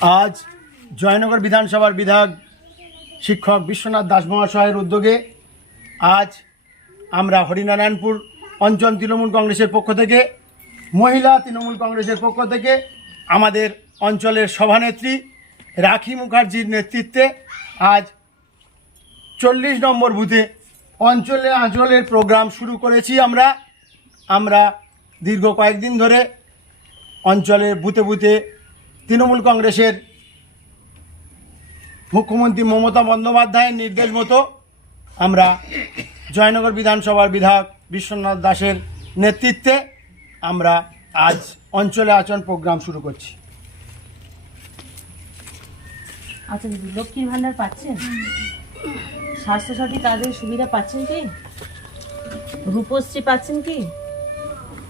আজ জয়নগর বিধানসভার বিধায়ক শিক্ষক বিশ্বনাথ দাস মহাশয়ের উদ্যোগে আজ আমরা হরিনারায়ণপুর অঞ্চল তৃণমূল কংগ্রেসের পক্ষ থেকে, মহিলা তৃণমূল কংগ্রেসের পক্ষ থেকে আমাদের অঞ্চলের সভানেত্রী রাখি মুখার্জির নেতৃত্বে আজ চল্লিশ নম্বর বুথে অঞ্চলে আঞ্চলের প্রোগ্রাম শুরু করেছি আমরা। আমরা দীর্ঘ কয়েকদিন ধরে অঞ্চলের বুথে বুথে তৃণমূল কংগ্রেসের মুখ্যমন্ত্রী মমতা বন্দ্যোপাধ্যায়ের নির্দেশ মতো আমরা জয়নগর বিধানসভার বিধায়ক বিশ্বনাথ দাসের নেতৃত্বে আমরা আজ অঞ্চলে আচরণ প্রোগ্রাম শুরু করছি। আচ্ছা দিদি, লক্ষ্মীর ভান্ডার পাচ্ছেন? স্বাস্থ্যসাথী কাজের সুবিধা পাচ্ছেন কি? রূপশ্রী পাচ্ছেন কি?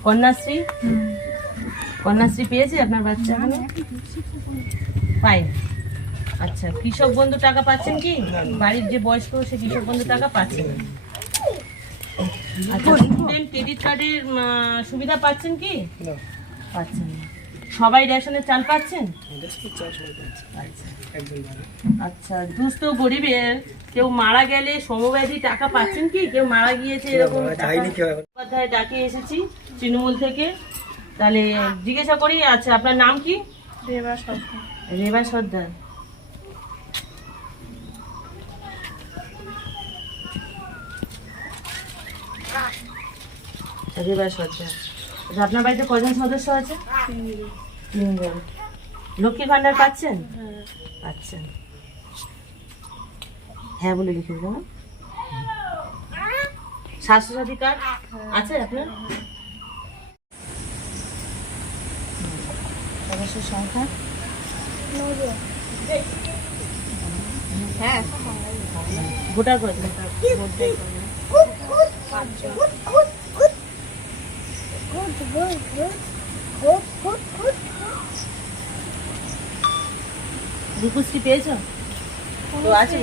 কন্যাশ্রী? কন্যাশ্রী পেয়েছে আপনার বাচ্চা এখনও? পায় আচ্ছা কৃষক বন্ধু টাকা পাচ্ছেন কি? বাড়ির যে বয়স্ক সে কৃষক বন্ধু টাকা পাচ্ছেন আচ্ছা ক্রেডিট কার্ডের সুবিধা পাচ্ছেন কি? পাচ্ছেন সবাই রেশনের চাল পাচ্ছেন? আচ্ছা। আচ্ছা দুস্থ গরিবের কেউ মারা গেলে সমব্যাধি টাকা পাচ্ছেন কি? কেউ মারা গিয়েছে এরকম ডাকে এসেছি তৃণমূল থেকে। তাহলে জিজ্ঞাসা করি আচ্ছা আপনার নাম কি? রেবা সর্দার। রেবা সর্দার। আচ্ছা, আপনার বাড়িতে কজন সদস্য আছে? তিনজন। লক্ষ্মী ভান্ডার পাচ্ছেন? আচ্ছা। হ্যাঁ বলে লিখে দিলাম। স্বাস্থ্যসাথী কার্ড আছে আপনার? সদস্যের সংখ্যা? হ্যাঁ। ভোটার করে রূপশ্রী পেয়েছ? তো আছে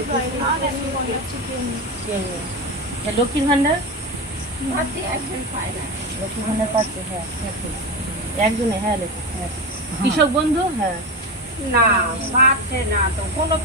হ্যাঁ, লক্ষ্মীর ভান্ডার? লক্ষ্মীর ভান্ডার পাচ্ছে হ্যাঁ একজনে। হ্যাঁ লেখো হ্যাঁ কৃষক বন্ধু? হ্যাঁ। না পাচ্ছে না তো কোনো